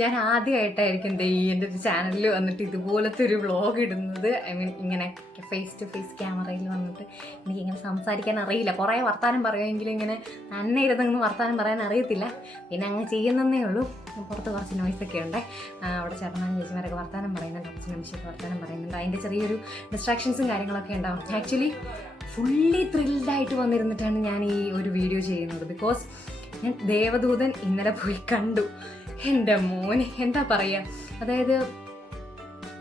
ഞാൻ ആദ്യമായിട്ടായിരിക്കും എൻ്റെ ഒരു ചാനലിൽ വന്നിട്ട് ഇതുപോലത്തെ ഒരു വ്ളോഗ് ഇടുന്നത്. ഐ മീൻ ഇങ്ങനെ ഫേസ് ടു ഫേസ് ക്യാമറയിൽ വന്നിട്ട് എനിക്കിങ്ങനെ സംസാരിക്കാൻ അറിയില്ല. കുറേ വർത്താനം പറയുമെങ്കിലും ഇങ്ങനെ തന്നെ ഇരുന്നൊന്നും വർത്താനം പറയാൻ അറിയത്തില്ല. പിന്നെ അങ്ങ് ചെയ്യുന്നതേ ഉള്ളൂ. പുറത്ത് കുറച്ച് നോയ്സൊക്കെ ഉണ്ട്. അവിടെ ചേട്ടന്മാരും ചേച്ചിമാരൊക്കെ വർത്താനം പറയുന്നുണ്ട്, കുറച്ച് നിമിഷമൊക്കെ വർത്താനം പറയുന്നുണ്ട്. അതിൻ്റെ ചെറിയൊരു ഡിസ്ട്രാക്ഷൻസും കാര്യങ്ങളൊക്കെ ഉണ്ടാവും. ആക്ച്വലി ഫുള്ളി ത്രിൽഡായിട്ട് വന്നിരുന്നിട്ടാണ് ഞാൻ ഈ ഒരു വീഡിയോ ചെയ്യുന്നത്. ബിക്കോസ് ഞാൻ ദേവദൂതൻ ഇന്നലെ പോയി കണ്ടു. എൻ്റെ മോനെ എന്താ പറയുക, അതായത്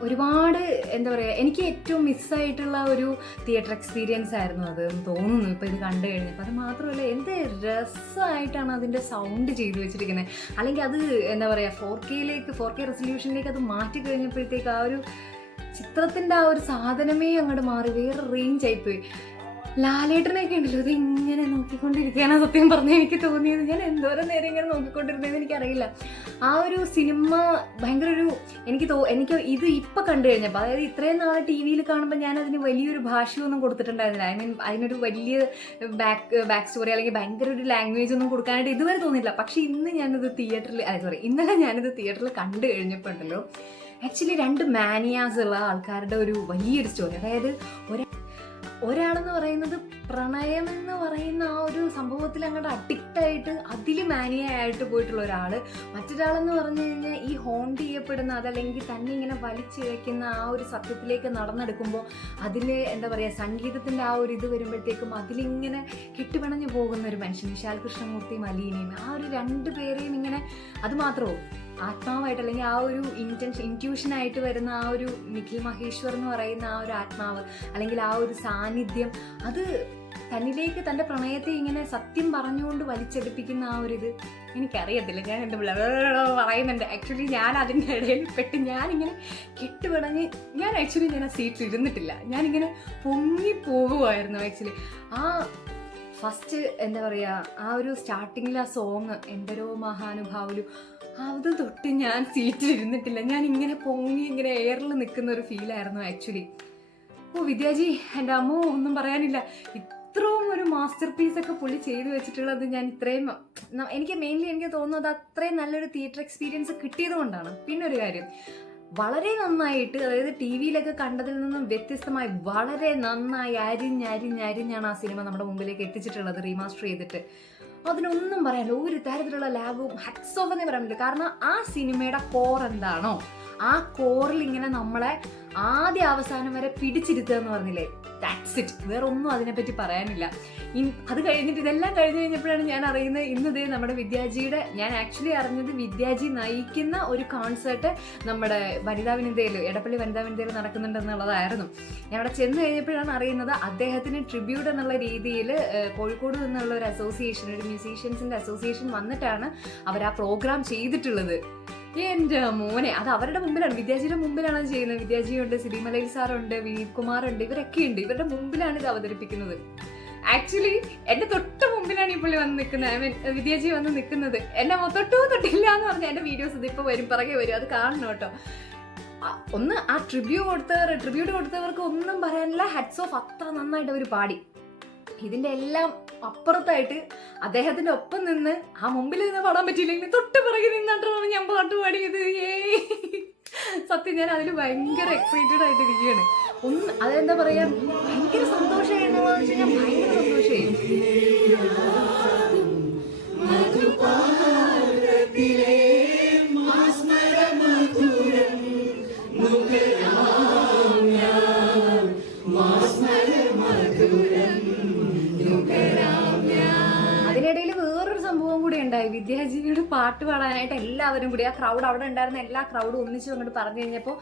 ഒരുപാട് എന്താ പറയുക, എനിക്ക് ഏറ്റവും മിസ്സായിട്ടുള്ള ഒരു തിയേറ്റർ എക്സ്പീരിയൻസ് ആയിരുന്നു അത് തോന്നുന്നു ഇപ്പോൾ ഇത് കണ്ടു കഴിഞ്ഞപ്പോൾ. അത് മാത്രമല്ല എന്ത് രസമായിട്ടാണ് അതിൻ്റെ സൗണ്ട് ചെയ്തു വെച്ചിരിക്കുന്നത്. അല്ലെങ്കിൽ അത് എന്താ പറയുക 4K റെസൊല്യൂഷനിലേക്ക് അത് മാറ്റി കഴിഞ്ഞപ്പോഴത്തേക്ക് ആ ഒരു ചിത്രത്തിൻ്റെ ആ ഒരു സാധനമേ അങ്ങോട്ട് മാറി വേറെ റേഞ്ച് ആയിപ്പോയി. ലാലേട്ടനൊക്കെ ഉണ്ടല്ലോ, ഇത് ഇങ്ങനെ നോക്കിക്കൊണ്ടിരിക്കുകയാണ് സത്യം പറഞ്ഞാൽ എനിക്ക് തോന്നിയത്. ഞാൻ എന്തോരം നേരം ഇങ്ങനെ നോക്കിക്കൊണ്ടിരുന്നതെന്ന് എനിക്കറിയില്ല. ആ ഒരു സിനിമ ഭയങ്കര ഒരു എനിക്ക് ഇത് ഇപ്പം കണ്ടു കഴിഞ്ഞപ്പോൾ, അതായത് ഇത്രയും നാളെ ടി വിയിൽ കാണുമ്പോൾ ഞാൻ അതിന് വലിയൊരു ഭാഷയൊന്നും കൊടുത്തിട്ടുണ്ടായിരുന്നില്ല. ഐ മീൻ അതിനൊരു വലിയ ബാക്ക് സ്റ്റോറി അല്ലെങ്കിൽ ഭയങ്കര ഒരു ലാംഗ്വേജ് ഒന്നും കൊടുക്കാനായിട്ട് ഇതുവരെ തോന്നിയില്ല. പക്ഷേ ഇന്നലെ ഞാനിത് തിയേറ്ററിൽ കണ്ടു കഴിഞ്ഞപ്പോൾ ഉണ്ടല്ലോ, ആക്ച്വലി 2 മാനിയാസ് ഉള്ള ആൾക്കാരുടെ ഒരു വലിയൊരു സ്റ്റോറി. അതായത് ഒരാളെന്ന് പറയുന്നത് പ്രണയം എന്ന് പറയുന്ന ആ ഒരു സംഭവത്തിൽ അങ്ങോട്ട് അഡിക്റ്റായിട്ട് അതിൽ മാനിയായിട്ട് പോയിട്ടുള്ള ഒരാൾ. മറ്റൊരാളെന്ന് പറഞ്ഞു കഴിഞ്ഞാൽ ഈ ഹോണ്ട് ചെയ്യപ്പെടുന്ന അതല്ലെങ്കിൽ തന്നെ ഇങ്ങനെ വലിച്ചിഴയ്ക്കുന്ന ആ ഒരു സത്യത്തിലേക്ക് നടന്നെടുക്കുമ്പോൾ അതിൽ എന്താ പറയുക സംഗീതത്തിൻ്റെ ആ ഒരു ഇത് വരുമ്പോഴത്തേക്കും അതിലിങ്ങനെ കെട്ടുപിണഞ്ഞു പോകുന്ന ഒരു മനുഷ്യൻ. വിശാൽ കൃഷ്ണമൂർത്തിയും അലീനയും ആ ഒരു 2 പേരെയും ഇങ്ങനെ അത് മാത്രമോ ആത്മാവായിട്ട് അല്ലെങ്കിൽ ആ ഒരു ഇൻറ്റ്യൂഷനായിട്ട് വരുന്ന ആ ഒരു നിഖിൽ മഹേശ്വർ എന്ന് പറയുന്ന ആ ഒരു ആത്മാവ് അല്ലെങ്കിൽ ആ ഒരു സാന്നിധ്യം, അത് തന്നിലേക്ക് തൻ്റെ പ്രണയത്തെ ഇങ്ങനെ സത്യം പറഞ്ഞുകൊണ്ട് വലിച്ചെടുപ്പിക്കുന്ന ആ ഒരു ഇത് എനിക്കറിയത്തില്ല. ഞാൻ എൻ്റെ പറയുന്നുണ്ട്. ആക്ച്വലി ഞാൻ അതിൻ്റെ ഇടയിൽ പെട്ട് ഞാനിങ്ങനെ കെട്ടുപിണഞ്ഞ് ഞാൻ ആ സീറ്റിൽ ഇരുന്നിട്ടില്ല. ഞാനിങ്ങനെ പൊങ്ങിപ്പോകുമായിരുന്നു. ആക്ച്വലി ആ ഫസ്റ്റ് എന്താ പറയുക ആ ഒരു സ്റ്റാർട്ടിങ്ങിൽ ആ സോങ് എന്തരോ മഹാനുഭാവുലു അത് തൊട്ട് ഞാൻ സീറ്റിൽ ഇരുന്നിട്ടില്ല. ഞാൻ ഇങ്ങനെ പൊങ്ങി ഇങ്ങനെ എയറിൽ നിൽക്കുന്ന ഒരു ഫീലായിരുന്നു ആക്ച്വലി. വിദ്യാജി എൻ്റെ അമ്മോ ഒന്നും പറയാനില്ല. ഇത്രയും ഒരു മാസ്റ്റർ പീസൊക്കെ പുള്ളി ചെയ്തു വെച്ചിട്ടുള്ളത് ഞാൻ ഇത്രയും എനിക്ക് തോന്നുന്നത് അത്രയും നല്ലൊരു തിയേറ്റർ എക്സ്പീരിയൻസ് കിട്ടിയത് കൊണ്ടാണ്. പിന്നെ ഒരു കാര്യം, വളരെ നന്നായിട്ട്, അതായത് ടി വിയിലൊക്കെ കണ്ടതിൽ നിന്നും വ്യത്യസ്തമായി വളരെ നന്നായി അരിഞ്ഞാണ് ആ സിനിമ നമ്മുടെ മുമ്പിലേക്ക് എത്തിച്ചിട്ടുള്ളത് റീമാസ്റ്റർ ചെയ്തിട്ട്. അതിനൊന്നും പറയാനില്ല, ഒരു തരത്തിലുള്ള ലാഗും ഹാറ്റ്സ് ഓഫ് എന്നേ പറയാൻ പറ്റില്ല. കാരണം ആ സിനിമയുടെ കോർ എന്താണോ ആ കോറിൽ ഇങ്ങനെ നമ്മളെ ആദ്യ അവസാനം വരെ പിടിച്ചിരുത്തുക എന്ന് പറഞ്ഞില്ലേ, ദാറ്റ്സ് ഇറ്റ്. വേറെ ഒന്നും അതിനെപ്പറ്റി പറയാനില്ല. അത് കഴിഞ്ഞിട്ട് ഇതെല്ലാം കഴിഞ്ഞപ്പോഴാണ് ഞാൻ അറിയുന്നത് ഇന്നതേ നമ്മുടെ വിദ്യാജിയുടെ, ഞാൻ ആക്ച്വലി അറിഞ്ഞത് വിദ്യാജി നയിക്കുന്ന ഒരു കോൺസേർട്ട് നമ്മുടെ വനിതാ വിനിതയിൽ, എടപ്പള്ളി വനിതാ വിനിതയിൽ നടക്കുന്നുണ്ടെന്നുള്ളതായിരുന്നു. ഞാൻ അവിടെ ചെന്ന് കഴിഞ്ഞപ്പോഴാണ് അറിയുന്നത് അദ്ദേഹത്തിന് ട്രിബ്യൂട്ട് എന്നുള്ള രീതിയിൽ കോഴിക്കോട് നിന്നുള്ള ഒരു അസോസിയേഷൻ, ഒരു മ്യൂസീഷ്യൻസിന്റെ അസോസിയേഷൻ വന്നിട്ടാണ് അവർ ആ പ്രോഗ്രാം ചെയ്തിട്ടുള്ളത്. എൻ്റെ മോനെ, അത് അവരുടെ മുമ്പിലാണ്, വിദ്യാജിയുടെ മുമ്പിലാണ് അത് ചെയ്യുന്നത്. വിദ്യാജിയുണ്ട്, സിബിമലയിൽ സാറുണ്ട്, വിനീത് കുമാർ ഉണ്ട്, ഇവരൊക്കെ ഉണ്ട്. ഇവരുടെ മുമ്പിലാണ് ഇത് അവതരിപ്പിക്കുന്നത്. ആക്ച്വലി എന്റെ തൊട്ട് മുമ്പിലാണ് ഈ പുള്ളി വന്ന് നിൽക്കുന്നത്. ഐ മീൻ വിദ്യാജി വന്ന് നിൽക്കുന്നത്. എന്നെ തൊട്ടില്ല എന്ന് പറഞ്ഞാൽ എൻ്റെ വീഡിയോസ് ഇതിപ്പോൾ പിറകെ വരും, അത് കാണണം കേട്ടോ. ഒന്ന് ആ ട്രിബ്യൂട്ട് കൊടുത്തവർക്ക് ഒന്നും പറയാനില്ല, ഹാറ്റ്സ് ഓഫ്. അത്ര നന്നായിട്ട് അവർ പാടി. ഇതിന്റെ എല്ലാം അപ്പുറത്തായിട്ട് അദ്ദേഹത്തിന്റെ ഒപ്പം നിന്ന് ആ മുമ്പിൽ നിന്ന് പാടാൻ പറ്റിയില്ലെങ്കിൽ തൊട്ട് പിറകെ നിന്നിട്ടാണ് ഞാൻ പാട്ട് പാടിയത്. സത്യം ഞാൻ അതിൽ ഭയങ്കര എക്സൈറ്റഡ് ആയിട്ട് ഇരിക്കുകയാണ്. അതെന്താ പറയാ, ഭയങ്കര സന്തോഷമായി. എന്താണെന്ന് വെച്ച് കഴിഞ്ഞാൽ ഭയങ്കര സന്തോഷമായി. അതിനിടയിൽ വേറൊരു സംഭവം കൂടി ഉണ്ടായി. വിദ്യാജിയോട് പാട്ട് പാടാനായിട്ട് എല്ലാവരും കൂടി, ആ ക്രൗഡ്, അവിടെ ഉണ്ടായിരുന്ന എല്ലാ ക്രൗഡും ഒന്നിച്ച് അങ്ങോട്ട് പറഞ്ഞു കഴിഞ്ഞപ്പോൾ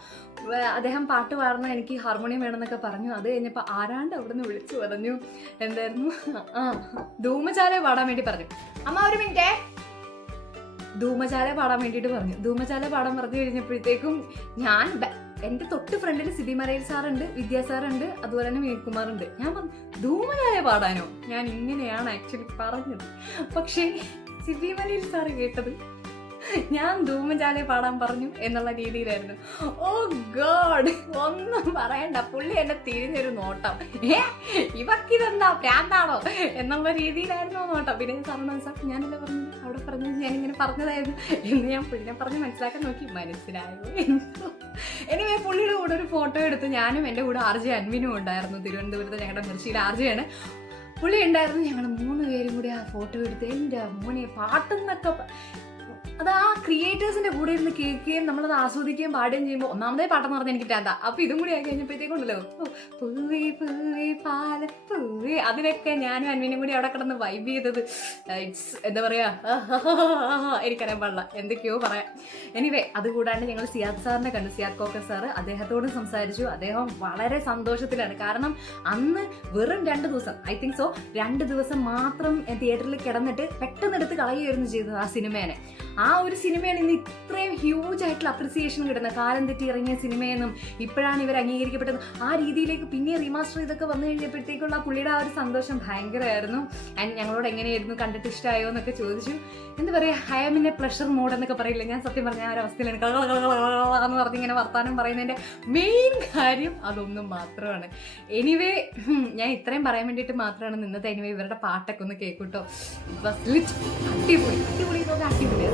അദ്ദേഹം പാട്ട് പാടുന്ന എനിക്ക് ഹാർമോണിയം വേണമെന്നൊക്കെ പറഞ്ഞു. അത് കഴിഞ്ഞപ്പോൾ ആരാണ്ട് അവിടെ നിന്ന് വിളിച്ചു പറഞ്ഞു, എന്തായിരുന്നു, ധൂമചാല പാടാൻ വേണ്ടി പറഞ്ഞു. അമ്മ ഒരു മിനിറ്റേ, ധൂമചാല പാടാൻ വേണ്ടിയിട്ട് പറഞ്ഞു. ധൂമചാല പാടാൻ പറഞ്ഞു കഴിഞ്ഞപ്പോഴത്തേക്കും ഞാൻ എൻ്റെ തൊട്ട് ഫ്രണ്ടിൽ സിബിമലയിൽ സാറുണ്ട്, വിദ്യാ സാറുണ്ട്, അതുപോലെ തന്നെ വിനീത് കുമാറുണ്ട്. ഞാൻ പറഞ്ഞു ധൂമചാല പാടാനോ? ഞാൻ ഇങ്ങനെയാണ് ആക്ച്വലി പറഞ്ഞത്. പക്ഷേ സിബിമലയിൽ സാറ് കേട്ടത് ഞാൻ ധൂമജാലെ പാടാൻ പറഞ്ഞു എന്നുള്ള രീതിയിലായിരുന്നു. ഓ ഗോഡ്, ഒന്നും പറയണ്ട, പുള്ളി എന്നെ തിരിഞ്ഞൊരു നോട്ടം, ഇവക്കിതെന്താ പ്രാന്താണോ എന്നുള്ള രീതിയിലായിരുന്നു നോട്ടം. പിന്നെ സാർ ഞാനല്ല പറഞ്ഞത്, അവിടെ പറഞ്ഞത് ഞാനിങ്ങനെ പറഞ്ഞതായിരുന്നു എന്ന് ഞാൻ പുള്ളിനെ പറഞ്ഞ് മനസ്സിലാക്കാൻ നോക്കി, മനസ്സിലായോ എന്തോ. എനിവേ പുള്ളിയുടെ കൂടെ ഒരു ഫോട്ടോ എടുത്ത് ഞാനും എൻ്റെ കൂടെ RJ അൻവിനും ഉണ്ടായിരുന്നു. തിരുവനന്തപുരത്ത് ഞങ്ങളുടെ മിർച്ചിയിൽ RJ-യാണ് പുള്ളി ഉണ്ടായിരുന്നു. ഞങ്ങൾ 3 പേരും കൂടി ആ ഫോട്ടോ എടുത്ത് എൻ്റെ മോനെ പാട്ടെന്നൊക്കെ അത് ആ ക്രിയേറ്റേഴ്സിന്റെ കൂടെ ഇരുന്ന് കേൾക്കുകയും നമ്മളത് ആസ്വദിക്കുകയും പാടുകയും ചെയ്യുമ്പോൾ ഒന്നാമതേ പാട്ടെന്ന് പറഞ്ഞാൽ എനിക്ക് ടാന്താ. അപ്പൊ ഇതും കൂടി ആയി കഴിഞ്ഞപ്പോഴത്തേക്കുണ്ടല്ലോ പൂവേ പൂവേ പാലപ്പൂവേ, അതിനൊക്കെ ഞാനും അൻവിനും കൂടി അവിടെ കിടന്ന് വൈബ് ചെയ്തത് ഇറ്റ്സ് എന്താ പറയാ, എനിക്കറിയാൻ പാടില്ല, എന്തൊക്കെയോ പറയാം. എനിവേ അതുകൂടാണ്ട് ഞങ്ങൾ സിയാദ് സാറിനെ കണ്ടു, സിയാദ് കോക്കർ സാറ്. അദ്ദേഹത്തോടും സംസാരിച്ചു. അദ്ദേഹം വളരെ സന്തോഷത്തിലാണ്. കാരണം അന്ന് വെറും 2 ദിവസം, ഐ തിങ്ക് സോ 2 ദിവസം മാത്രം തിയേറ്ററിൽ കിടന്നിട്ട് പെട്ടെന്ന് എടുത്ത് കളയുമായിരുന്നു ചെയ്തത് ആ സിനിമേനെ. ആ ഒരു സിനിമയാണ് ഇന്ന് ഇത്രയും ഹ്യൂജ് ആയിട്ടുള്ള അപ്രിസിയേഷൻ കിട്ടുന്നത്. കാലം തെറ്റി ഇറങ്ങിയ സിനിമയെന്നും ഇപ്പോഴാണ് ഇവർ അംഗീകരിക്കപ്പെട്ടത് ആ രീതിയിലേക്ക് പിന്നെ റീമാസ്റ്റർ ഇതൊക്കെ വന്നു കഴിഞ്ഞപ്പോഴത്തേക്കുള്ള പുള്ളിയുടെ ആ ഒരു സന്തോഷം ഭയങ്കരമായിരുന്നു. ആൻഡ് ഞങ്ങളോട് എങ്ങനെയായിരുന്നു, കണ്ടിട്ട് ഇഷ്ടമായോ എന്നൊക്കെ ചോദിച്ചു. എന്താ പറയുക, I am in a pleasure mode എന്നൊക്കെ പറയില്ല, ഞാൻ സത്യം പറഞ്ഞ ആ ഒരു അവസ്ഥയിലാണ് എന്ന് പറഞ്ഞ് ഇങ്ങനെ വർത്താനം പറയുന്നതിൻ്റെ മെയിൻ കാര്യം അതൊന്നും മാത്രമാണ്. എനിവേ ഞാൻ ഇത്രയും പറയാൻ വേണ്ടിയിട്ട് മാത്രമാണ് നിന്നത്. എനിവേ ഇവരുടെ പാട്ടൊക്കെ ഒന്ന് കേൾക്കൂട്ടോ. ഇറ്റ് വാസ് ലിറ്റ്, അടിപൊളി അടിപൊളി അടിപൊളി.